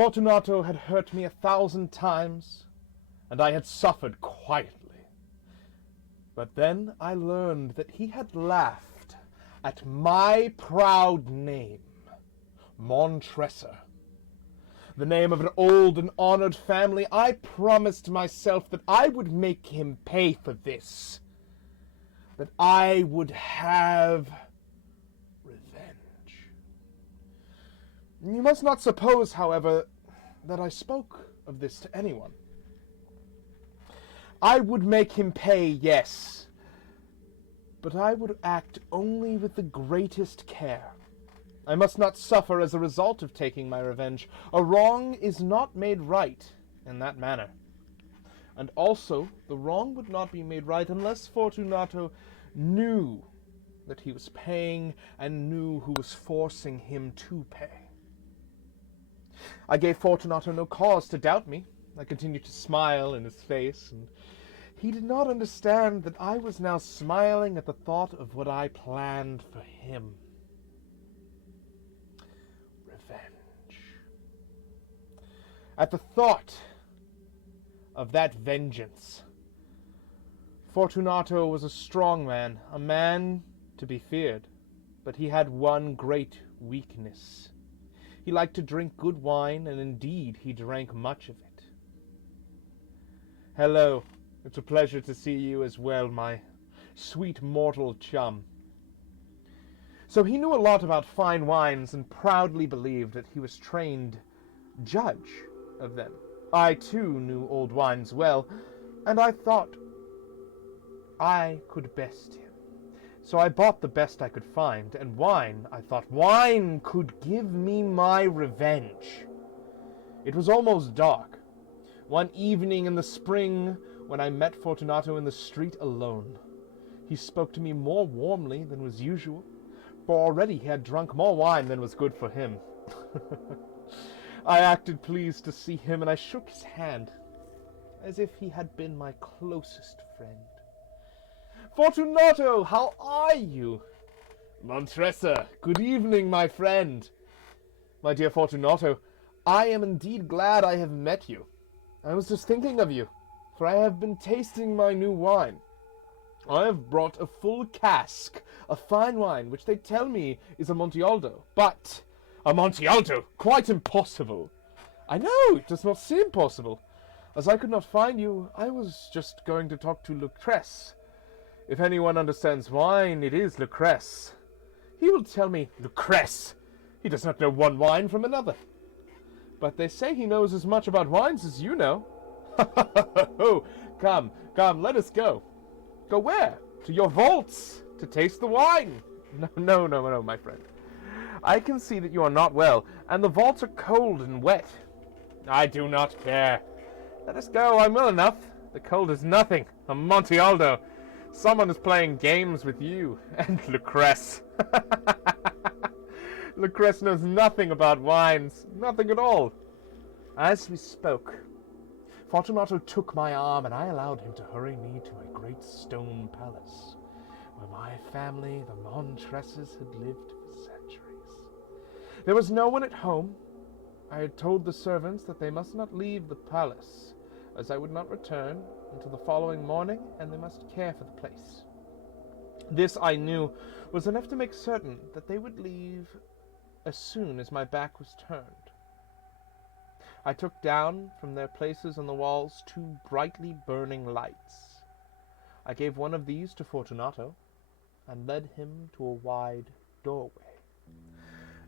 Fortunato had hurt me 1,000 times, and I had suffered quietly. But then I learned that he had laughed at my proud name, Montresor. The name of an old and honored family. I promised myself that I would make him pay for this. That I would have revenge. You must not suppose, however, that I spoke of this to anyone. I would make him pay, yes, but I would act only with the greatest care. I must not suffer as a result of taking my revenge. A wrong is not made right in that manner. And also, the wrong would not be made right unless Fortunato knew that he was paying and knew who was forcing him to pay. I gave Fortunato no cause to doubt me. I continued to smile in his face, and he did not understand that I was now smiling at the thought of what I planned for him. Revenge. At the thought of that vengeance, Fortunato was a strong man, a man to be feared, but he had one great weakness. He liked to drink good wine, and indeed he drank much of it. Hello, it's a pleasure to see you as well, my sweet mortal chum. So he knew a lot about fine wines and proudly believed that he was trained judge of them. I too knew old wines well, and I thought I could best him. So I bought the best I could find, and wine, I thought, wine could give me my revenge. It was almost dark. One evening in the spring, when I met Fortunato in the street alone, he spoke to me more warmly than was usual, for already he had drunk more wine than was good for him. I acted pleased to see him, and I shook his hand, as if he had been my closest friend. Fortunato, how are you? Montresor, good evening, my friend. My dear Fortunato, I am indeed glad I have met you. I was just thinking of you, for I have been tasting my new wine. I have brought a full cask of fine wine, which they tell me is Amontillado. But Amontillado, quite impossible. I know, it does not seem possible. As I could not find you, I was just going to talk to Lucrece. If anyone understands wine, it is Lucrece. He will tell me, Lucrece! He does not know one wine from another. But they say he knows as much about wines as you know. Come, let us go. Go where? To your vaults, to taste the wine. No, my friend. I can see that you are not well, and the vaults are cold and wet. I do not care. Let us go, I'm well enough. The cold is nothing. Amontillado. Someone is playing games with you and Lucrece. Lucrece knows nothing about wines, nothing at all. As we spoke, Fortunato took my arm, and I allowed him to hurry me to a great stone palace, where my family, the Montresors, had lived for centuries. There was no one at home. I had told the servants that they must not leave the palace, as I would not return until the following morning, and they must care for the place. This, I knew, was enough to make certain that they would leave as soon as my back was turned. I took down from their places on the walls 2 brightly burning lights. I gave one of these to Fortunato, and led him to a wide doorway.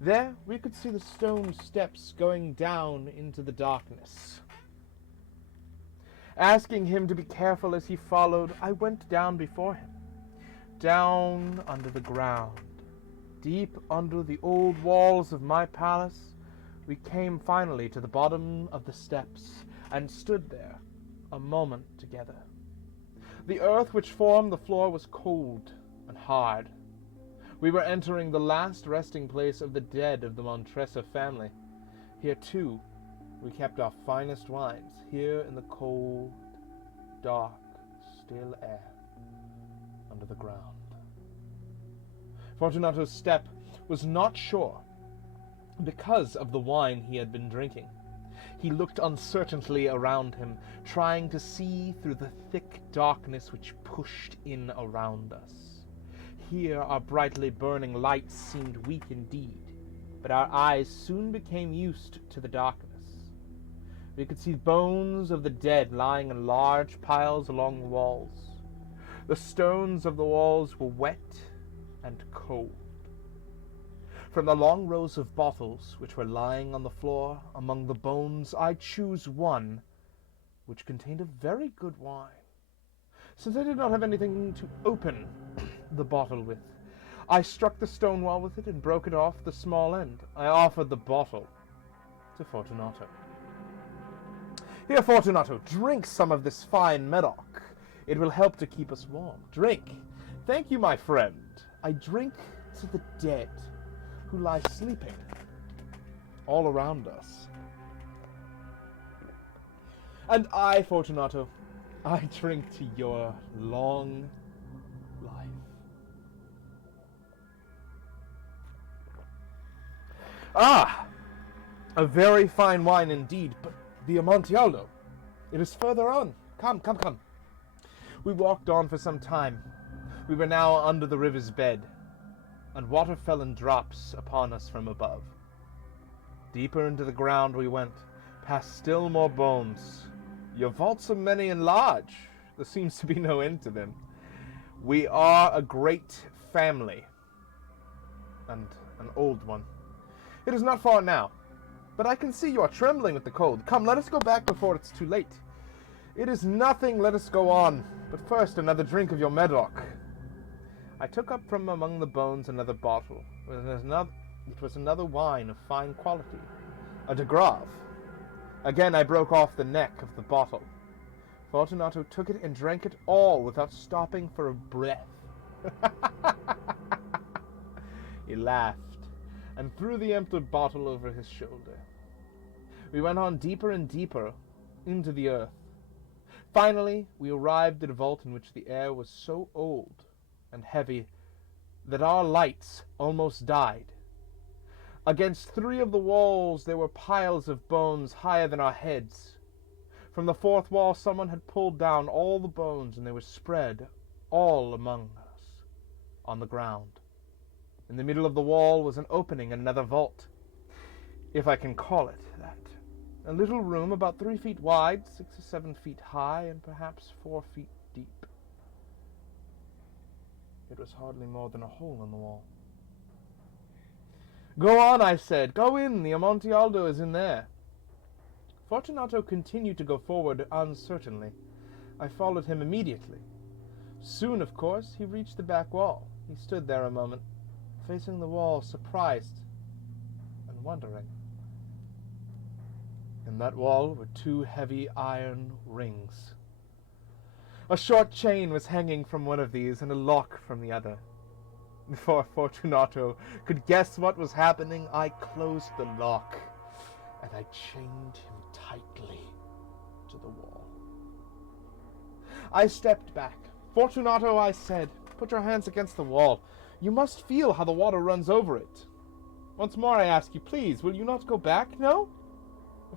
There we could see the stone steps going down into the darkness. Asking him to be careful as he followed, I went down before him, down under the ground. Deep under the old walls of my palace, we came finally to the bottom of the steps, and stood there a moment together. The earth which formed the floor was cold and hard. We were entering the last resting place of the dead of the Montresor family. Here, too, we kept our finest wines, here in the cold, dark, still air, under the ground. Fortunato's step was not sure, because of the wine he had been drinking. He looked uncertainly around him, trying to see through the thick darkness which pushed in around us. Here our brightly burning lights seemed weak indeed, but our eyes soon became used to the darkness. We could see bones of the dead lying in large piles along the walls. The stones of the walls were wet and cold. From the long rows of bottles which were lying on the floor among the bones, I chose one which contained a very good wine. Since I did not have anything to open the bottle with, I struck the stone wall with it and broke it off the small end. I offered the bottle to Fortunato. "Here, Fortunato, drink some of this fine Medoc. It will help to keep us warm. Drink." "Thank you, my friend. I drink to the dead who lie sleeping all around us." "And I, Fortunato, I drink to your long life." "Ah, a very fine wine indeed, but the Amontillado, it is further on. Come, come, come." We walked on for some time. We were now under the river's bed, and water fell in drops upon us from above. Deeper into the ground we went, past still more bones. "Your vaults are many and large. There seems to be no end to them. We are a great family, and an old one. It is not far now, but I can see you are trembling with the cold. Come, let us go back before it's too late." "It is nothing, let us go on. But first, another drink of your Medoc." I took up from among the bones another bottle. It was another wine of fine quality, a de Grave. Again I broke off the neck of the bottle. Fortunato took it and drank it all without stopping for a breath. He laughed and threw the empty bottle over his shoulder. We went on deeper and deeper into the earth. Finally, we arrived at a vault in which the air was so old and heavy that our lights almost died. Against 3 of the walls there were piles of bones higher than our heads. From the 4th wall someone had pulled down all the bones, and they were spread all among us on the ground. In the middle of the wall was an opening in another vault, if I can call it that. A little room about 3 feet wide, 6 or 7 feet high, and perhaps 4 feet deep. It was hardly more than a hole in the wall. "Go on," I said. "Go in. The Amontillado is in there." Fortunato continued to go forward uncertainly. I followed him immediately. Soon, of course, he reached the back wall. He stood there a moment, facing the wall, surprised and wondering. In that wall were 2 heavy iron rings. A short chain was hanging from one of these, and a lock from the other. Before Fortunato could guess what was happening, I closed the lock, and I chained him tightly to the wall. I stepped back. "Fortunato," I said, "put your hands against the wall. You must feel how the water runs over it. Once more I ask you, please, will you not go back? No?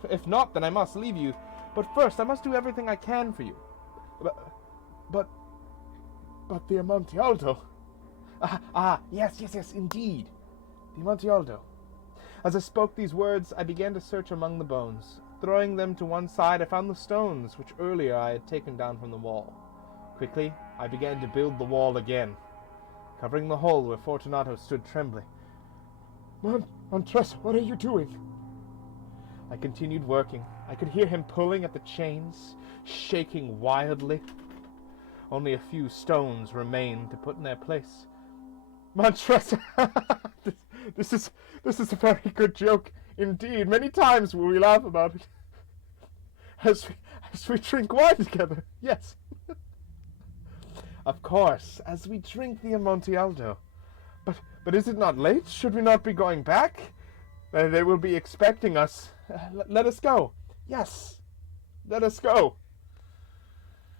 If not, then I must leave you. But first, I must do everything I can for you." But the Amontillado." Yes, indeed. The Amontillado." As I spoke these words, I began to search among the bones. Throwing them to one side, I found the stones which earlier I had taken down from the wall. Quickly, I began to build the wall again, covering the hole where Fortunato stood trembling. Montressa, what are you doing?" I continued working. I could hear him pulling at the chains, shaking wildly. Only a few stones remained to put in their place. "Montressa, this is a very good joke indeed. Many times will we laugh about it. As we drink wine together, yes." "Of course, as we drink the Amontillado. But is it not late? Should we not be going back? They will be expecting us. Let us go. Yes, let us go."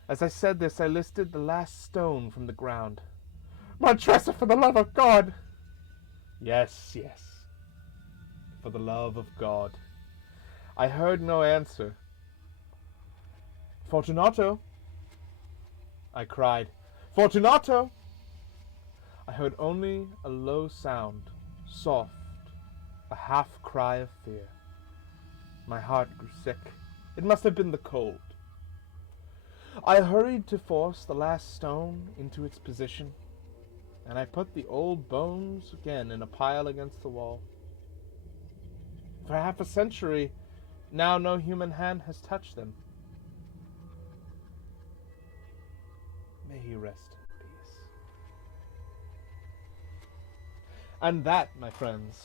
As I said this, I lifted the last stone from the ground. "Montressa, for the love of God!" Yes, for the love of God. I heard no answer. Fortunato! I cried. Fortunato! I heard only a low sound, soft, a half cry of fear. My heart grew sick. It must have been the cold. I hurried to force the last stone into its position, and I put the old bones again in a pile against the wall. For half a century, now no human hand has touched them. May he rest in peace. And that, my friends,